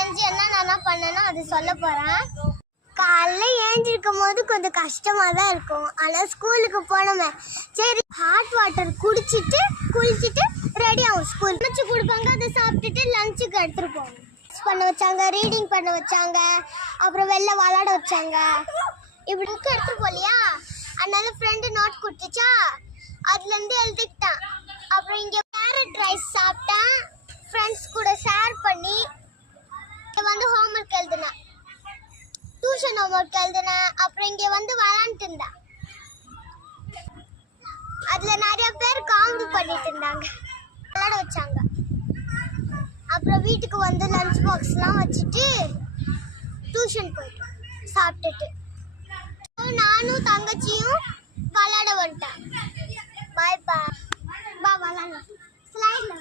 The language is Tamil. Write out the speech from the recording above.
ஏஞ்சி என்ன பண்ணேனோ அது சொல்ல போறேன். காலைல ஏஞ்சிருக்கும் போது கொஞ்சம் கஷ்டமா தான் இருக்கும். ஆனா ஸ்கூலுக்கு போனோமே சரி ஹாட் வாட்டர் குடிச்சிட்டு குளிச்சுட்டு ரெடி ஆகும். ஸ்கூல் லஞ்சு கொடுப்பாங்க, அதை சாப்பிட்டுட்டு லஞ்சுக்கு எடுத்துட்டு போவோம். பண்ண வச்சாங்க, ரீடிங் பண்ண வச்சாங்க, அப்புறம் வெளில விளையாட வச்சாங்க. இப்படி புக் எடுத்துட்டு போலியா, அதனால ஃப்ரெண்டு நோட் கொடுத்துச்சா அதுல இருந்து எழுதிக்கிட்டான். அப்புறம் இங்க கேரட் ரைஸ் சாப்பிட்டேன், ஃப்ரெண்ட்ஸ் கூட ஷேர் பண்ணி வந்து ஹோம்ஒர்க் எழுதினேன், டியூஷன் ஹோம்ஒர்க் எழுதினேன். அப்புறம் இங்க வந்து விளையாண்டுட்டு இருந்தேன். அதுல நிறைய பேர் காமெடி பண்ணிட்டு இருந்தாங்க, விளையாட வச்சாங்க. அப்புறம் வீட்டுக்கு வந்து லஞ்ச் பாக்ஸ்லாம் வச்சுட்டு டியூஷன் போயிட்டோம் சாப்பிட்டுட்டு. நானும் தங்கச்சியும் விளையாட வந்துட்டேன். பாய் பா விளையாடலாம். ஸ்லைட்ல